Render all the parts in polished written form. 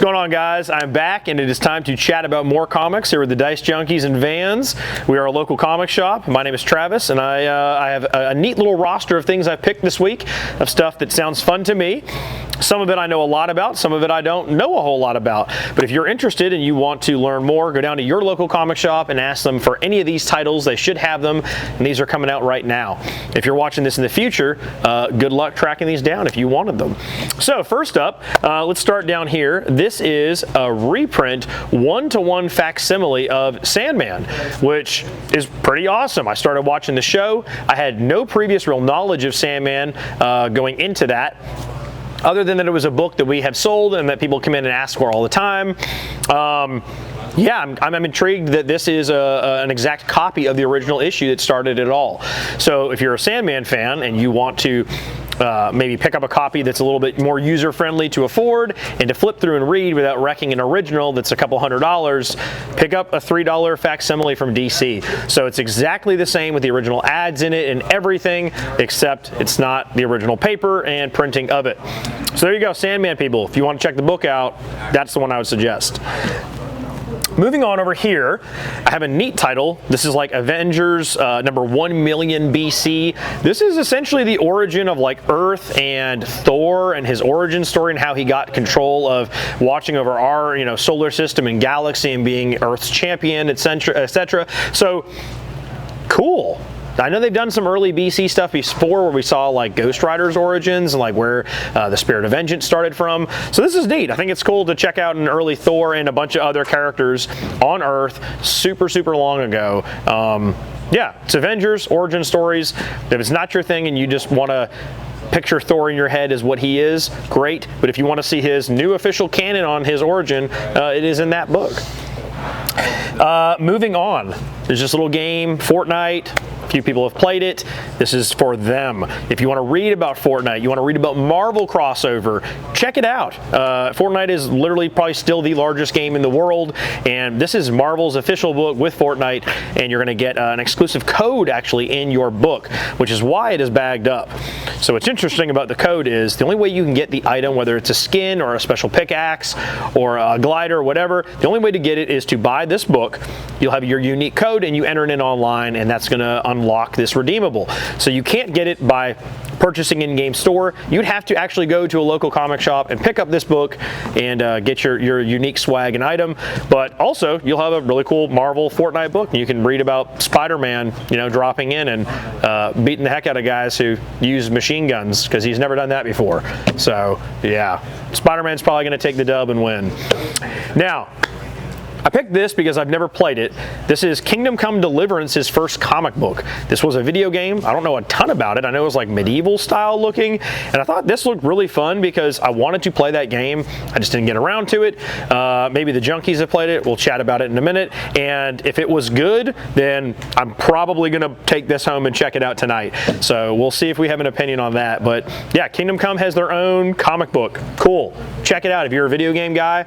What's going on, guys? I'm back, and it is time to chat about more comics here with the Dicejunkies and Vans. We are a local comic shop. My name is Travis, and I have a neat little roster of things I've picked this week of stuff that sounds fun to me. Some of it I know a lot about, some of it I don't know a whole lot about. But if you're interested and you want to learn more, go down to your local comic shop and ask them for any of these titles. They should have them, and these are coming out right now. If you're watching this in the future, good luck tracking these down if you wanted them. So first up, let's start down here. This is a reprint, one-to-one facsimile of Sandman, which is pretty awesome. I started watching the show. I had no previous real knowledge of Sandman going into that, other than that it was a book that we have sold and that people come in and ask for all the time. Yeah, I'm intrigued that this is an exact copy of the original issue that started it all. So if you're a Sandman fan and you want to maybe pick up a copy that's a little bit more user-friendly to afford and to flip through and read without wrecking an original that's a couple $100, pick up a $3 facsimile from DC. So it's exactly the same with the original ads in it and everything, except it's not the original paper and printing of it. So there you go, Sandman people. If you want to check the book out, that's the one I would suggest. Moving on over here, I have a neat title. This is like Avengers number 1,000,000 BC. This is essentially the origin of like Earth and Thor and his origin story and how he got control of watching over our solar system and galaxy and being Earth's champion, etc., etc. So cool. I know they've done some early BC stuff before where we saw like Ghost Rider's origins and like where the Spirit of Vengeance started from. So this is neat. I think it's cool to check out an early Thor and a bunch of other characters on Earth super long ago. Yeah, it's Avengers, origin stories. If it's not your thing and you just want to picture Thor in your head as what he is, great. But if you want to see his new official canon on his origin, it is in that book. Moving on, there's this little game, Fortnite. A few people have played it. This is for them. If you want to read about Fortnite, you want to read about Marvel crossover, check it out. Fortnite is literally probably still the largest game in the world, and this is Marvel's official book with Fortnite, and you're going to get an exclusive code actually in your book, which is why it is bagged up. So what's interesting about the code is the only way you can get the item, whether it's a skin or a special pickaxe or a glider or whatever, the only way to get it is to buy this book. You'll have your unique code and you enter it in online, and that's going to unlock this redeemable. So you can't get it by purchasing in-game store. You'd have to actually go to a local comic shop and pick up this book and get your unique swag and item. But also, you'll have a really cool Marvel Fortnite book. You can read about Spider-Man, dropping in and beating the heck out of guys who use machine guns because he's never done that before. So yeah, Spider-Man's probably going to take the dub and win. Now, I picked this because I've never played it. This is Kingdom Come Deliverance's first comic book. This was a video game. I don't know a ton about it. I know it was like medieval style looking, and I thought this looked really fun because I wanted to play that game. I just didn't get around to it. Maybe the Junkies have played it. We'll chat about it in a minute. And if it was good, then I'm probably going to take this home and check it out tonight. So we'll see if we have an opinion on that. But yeah, Kingdom Come has their own comic book. Cool. Check it out. If you're a video game guy,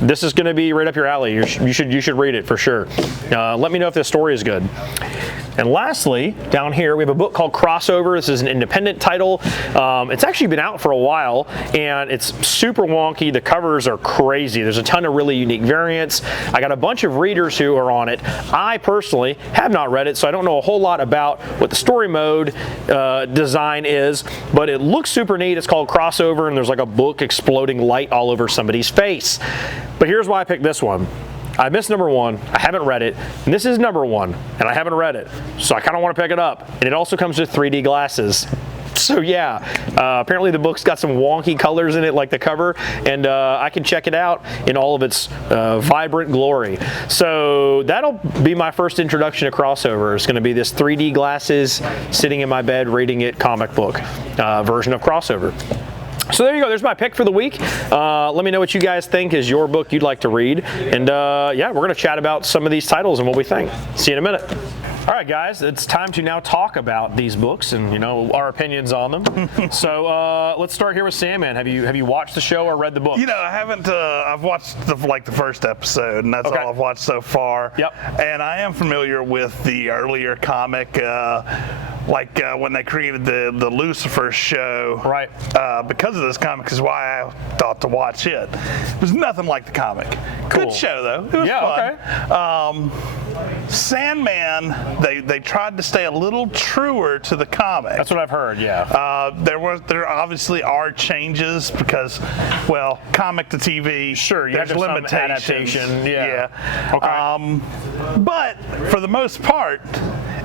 this is going to be right up your alley. You should read it for sure. Let me know if this story is good. And lastly, down here we have a book called Crossover. This is an independent title. It's actually been out for a while, and it's super wonky. The covers are crazy. There's a ton of really unique variants. I got a bunch of readers who are on it. I personally have not read it, so I don't know a whole lot about what the story mode design is, but it looks super neat. It's called Crossover, and there's like a book exploding light all over somebody's face. But here's why I picked this one. I missed number 1, I haven't read it, and this is number 1, and I haven't read it, so I kind of want to pick it up. And it also comes with 3D glasses. So yeah, apparently the book's got some wonky colors in it like the cover, and I can check it out in all of its vibrant glory. So that'll be my first introduction to Crossover. It's going to be this 3D glasses, sitting in my bed, reading it comic book version of Crossover. So there you go, there's my pick for the week. Let me know what you guys think is your book you'd like to read. And yeah, we're going to chat about some of these titles and what we think. See you in a minute. All right, guys, it's time to now talk about these books and our opinions on them. So let's start here with Sandman. Have you watched the show or read the book? I haven't. I've watched the first episode, and that's all I've watched so far. Yep. And I am familiar with the earlier comic. like when they created the Lucifer show, Right. Because of this comic is why I thought to watch it. It was nothing like the comic. Cool. Good show though. It was fun. Okay. Sandman, they tried to stay a little truer to the comic. That's what I've heard. Yeah. There obviously are changes because, well, comic to TV. Sure, you have there's to have some limitations. adaptation. Yeah. Okay. But for the most part,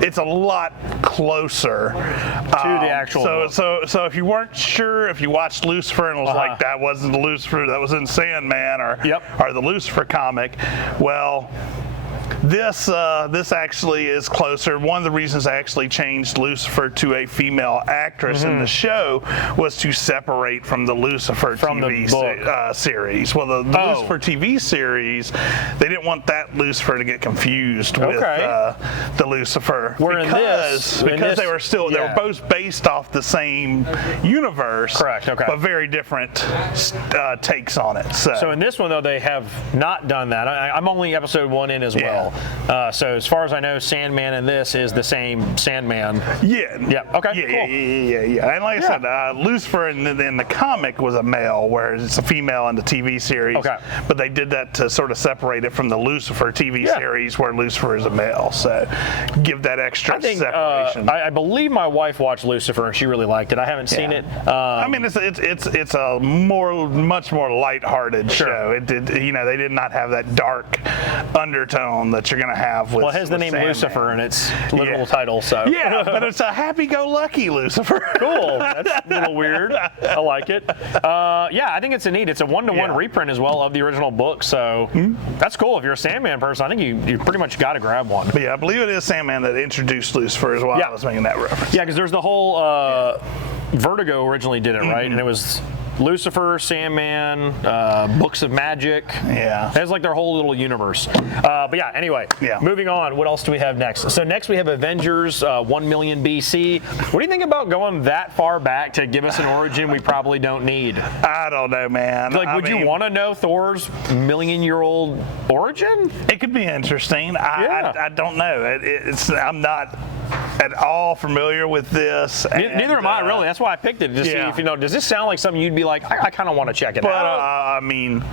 it's a lot closer to the actual book. So if you weren't sure, if you watched Lucifer and was like, that wasn't the Lucifer, that was in Sandman or the Lucifer comic, well, this actually is closer. One of the reasons I actually changed Lucifer to a female actress in the show was to separate from the Lucifer TV series. Well, the Lucifer TV series, they didn't want that Lucifer to get confused with the Lucifer because they were both based off the same universe. Correct. Okay. But very different takes on it. So in this one though, they have not done that. I'm only episode 1 in as well. So as far as I know, Sandman in this is the same Sandman. Yeah. Okay. Yeah. And like I said, Lucifer in the comic was a male, whereas it's a female in the TV series. Okay. But they did that to sort of separate it from the Lucifer TV series, where Lucifer is a male. So give that extra separation. I believe my wife watched Lucifer and she really liked it. I haven't seen it. I mean, it's a much more lighthearted show. It did, they did not have that dark undertone that you're going to have with. Well, it has the name Sandman. Lucifer in its literal title, so. Yeah, but it's a happy-go-lucky Lucifer. Cool. That's a little weird. I like it. I think it's it's a 1-to-1 reprint as well of the original book, so that's cool. If you're a Sandman person, I think you pretty much got to grab one. But yeah, I believe it is Sandman that introduced Lucifer as well. I was making that reference. Yeah, because there's the whole Vertigo originally did it, right? And it was Lucifer, Sandman, Books of Magic. Yeah. It's like their whole little universe. But anyway, moving on. What else do we have next? So next we have Avengers 1 million BC. What do you think about going that far back to give us an origin we probably don't need? I don't know, man. Would you want to know Thor's million-year-old origin? It could be interesting. I don't know. I'm not at all familiar with this. Neither am I, really. That's why I picked it, to see if does this sound like something you'd be like, I kind of want to check it out? I mean,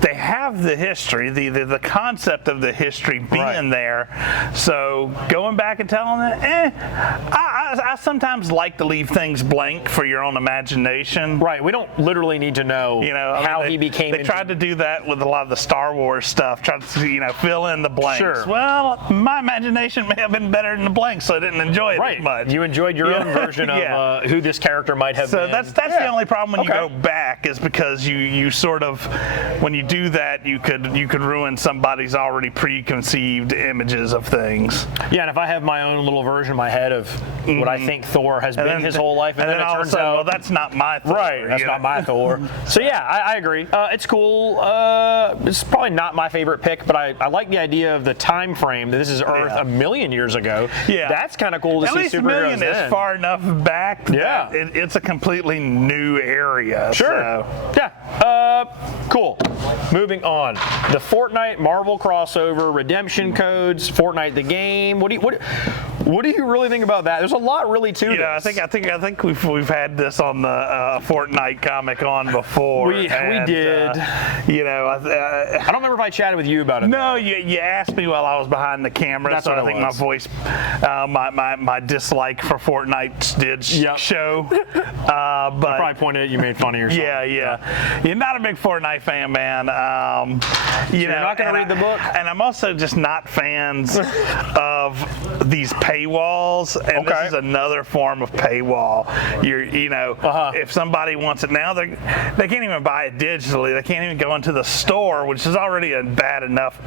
they have the history, the concept of the history being there. So going back and telling it, I sometimes like to leave things blank for your own imagination. Right. We don't literally need to know, how he became. They tried to do that with a lot of the Star Wars stuff. Tried to fill in the blanks. Sure. Well, my imagination may have been better than the blanks, so I didn't enjoy it as much. You enjoyed your own version of who this character might have been. So that's the only problem when you go back, is because you sort of, when you do that, you could ruin somebody's already preconceived images of things. Yeah, and if I have my own little version in my head of what I think Thor has been his whole life, and then it turns out, well, that's not my Thor. Right, that's not my Thor. So I agree. It's cool. It's probably not my favorite pick, but I like the idea of the time frame that this is Earth a million years ago. Yeah, that's kind of cool to see. At least a million is far enough back that it's a completely new area. Sure. So. Cool. Moving on. The Fortnite Marvel crossover, redemption codes, Fortnite the game. What do you really think about that? There's a lot really to this. I think we've had this on the Fortnite comic on before. We did. I don't remember if I chatted with you about it. No, you asked me while I was behind the camera. That's so what I think my voice, my dislike for Fortnite did show. But I probably pointed at you, made fun of yourself. Yeah. You're not a big Fortnite fan, man. You're not going to read the book? And I'm also just not fans of these paywalls, and this is another form of paywall. If somebody wants it now, they can't even buy it digitally. They can't even go into the store, which is already a bad enough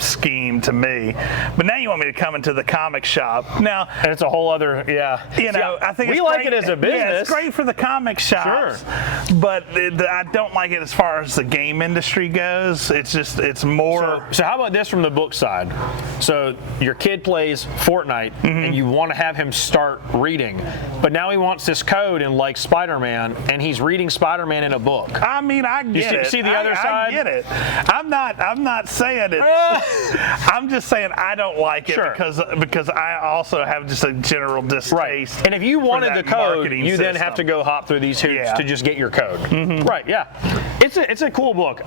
scheme to me. But now you want me to come into the comic shop. Now, and it's a whole other, I think we like it as a business. Yeah, it's great for the comic shops, but I don't like it as far as the game industry goes. It's more. So how about this from the book side? So your kid plays Fortnite, and you want to have him start reading. But now he wants this code in like Spider-Man, and he's reading Spider-Man in a book. I mean, I get it. See the other side? I get it. I'm not saying it. I'm just saying I don't like it because I also have just a general distaste. Right. And if you wanted the code, you then have to go hop through these hoops to just get your code. Right. Yeah. It's a cool book.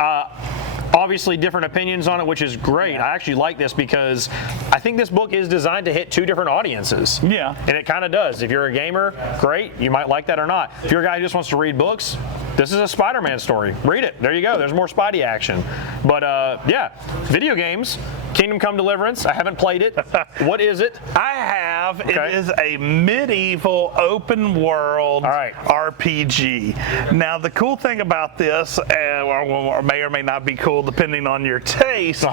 Obviously different opinions on it, which is great. I actually like this because I think this book is designed to hit two different audiences. Yeah. And it kind of does. If you're a gamer, great. You might like that or not. If you're a guy who just wants to read books, this is a Spider-Man story. Read it. There you go. There's more Spidey action. But yeah, video games. Kingdom Come Deliverance. I haven't played it. What is it? I have. Okay. It is a medieval open world RPG. Now, the cool thing about this, or may or may not be cool depending on your taste,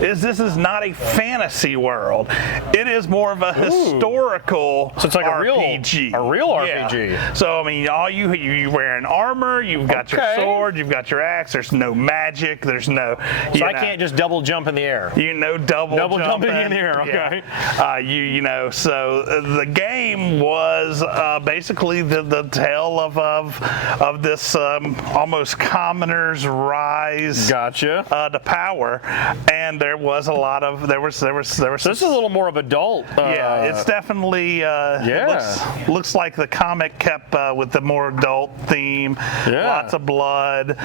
is this is not a fantasy world. It is more of a historical so it's like RPG. A real RPG. Yeah. So, I mean, all you wearing armor, you've got your sword, you've got your axe, there's no magic, there's no... So I can't just double jump in the air. No double jumping in the air. Okay. Yeah. So the game was basically the tale of this almost commoner's rise. Gotcha. To power, and there was a lot of there was. So this is a little more of adult. Yeah, it's definitely. It looks like the comic kept with the more adult theme. Yeah. Lots of blood.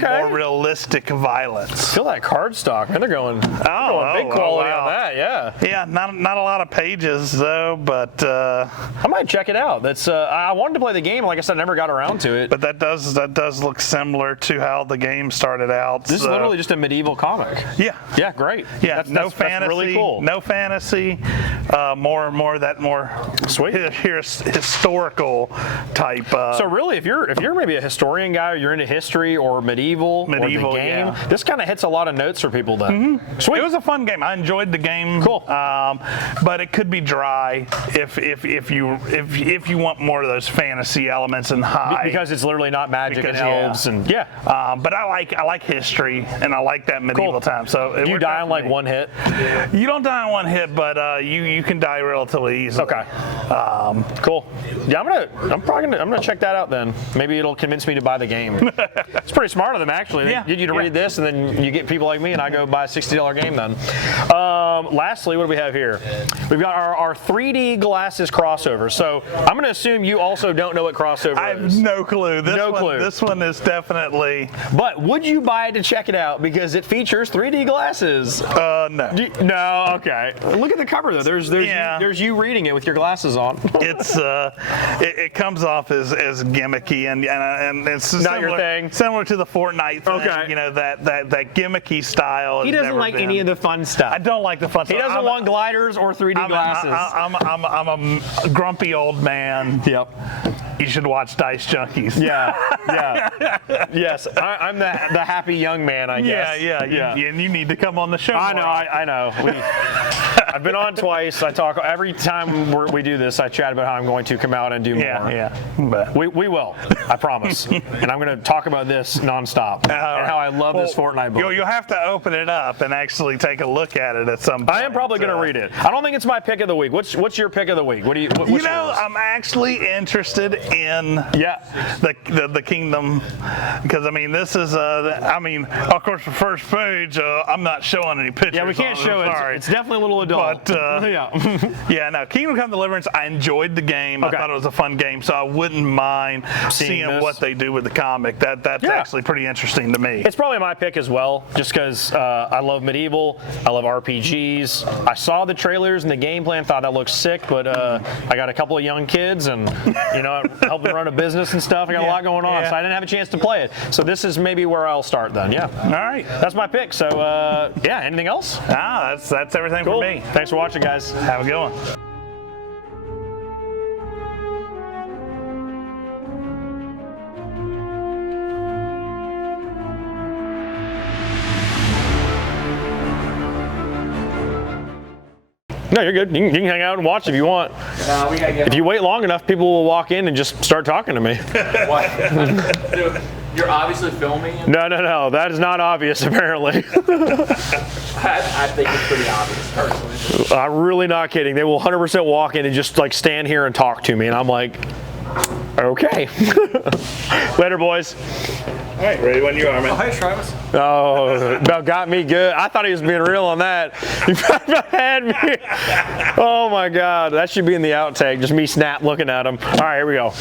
More realistic violence. Feel that cardstock, man. They're going. Big quality on that, yeah. Not a lot of pages though, but I might check it out. That's I wanted to play the game. Like I said, I never got around to it. But that does look similar to how the game started out. This is literally just a medieval comic. Yeah. Yeah, great. Yeah, that's fantasy. That's really cool. No fantasy. More sweet historical type. So really, if you're maybe a historian guy, or you're into history or medieval or the game, this kind of hits a lot of notes for people then. Sweet. It was a fun game. I enjoyed the game. Cool. But it could be dry if you want more of those fantasy elements and high. Because it's literally not magic and elves and but I like history and I like that medieval time. So you die on like one hit. You don't die on one hit, but you can die relatively easily. Okay. Cool. Yeah, I'm gonna check that out then. Maybe it'll convince me to buy the game. It's pretty smart of them actually. They get you to read this and then you get people like me and I go buy a $60 game then. Lastly, what do we have here? We've got our 3D glasses crossover. So I'm going to assume you also don't know what crossover is. I have no clue. This one is definitely. But would you buy it to check it out because it features 3D glasses? No. No. Okay. Look at the cover though. There's you reading it with your glasses on. It's it comes off as gimmicky and it's not your thing. Similar to the Fortnite thing. Okay. You know that gimmicky style. He doesn't like any of the fun stuff. I don't like the fun stuff. He doesn't want gliders or 3D glasses. I'm a grumpy old man. Yep. You should watch Dicejunkies. Yeah. Yes, I'm the happy young man, I guess. Yeah. And you need to come on the show. I know. I've been on twice. I talk every time we do this. I chat about how I'm going to come out and do more. But we will. I promise. And I'm going to talk about this nonstop and how I love this Fortnite book. You'll have to open it up and actually take a look at it at some point. I am probably going to read it. I don't think it's my pick of the week. What's your pick of the week? What's yours? I'm actually interested in the Kingdom because I mean this is of course the first page I'm not showing any pictures. Yeah, we can't show it. It's definitely a little adult. But no, Kingdom Come Deliverance. I enjoyed the game. Okay. I thought it was a fun game, so I wouldn't mind seeing what they do with the comic. That's actually pretty interesting to me. It's probably my pick as well, just because I love medieval. I love RPGs. I saw the trailers and the gameplay and thought that looked sick, but I got a couple of young kids and helping run a business and stuff. I got a lot going on, so I didn't have a chance to play it. So this is maybe where I'll start then. Yeah. All right. That's my pick. So anything else? That's everything for me. Thanks for watching, guys. Have a good one. No, you're good. You can hang out and watch if you want. If you wait long enough, people will walk in and just start talking to me. What? You're obviously filming him? No. That is not obvious, apparently. I think it's pretty obvious, personally. I'm really not kidding. They will 100% walk in and just like stand here and talk to me, and I'm like, okay. Later, boys. All right, ready when you are, man. Oh, hey, Travis. Oh, about got me good. I thought he was being real on that. He had me. Oh my God, that should be in the outtake. Just me snap looking at him. All right, here we go.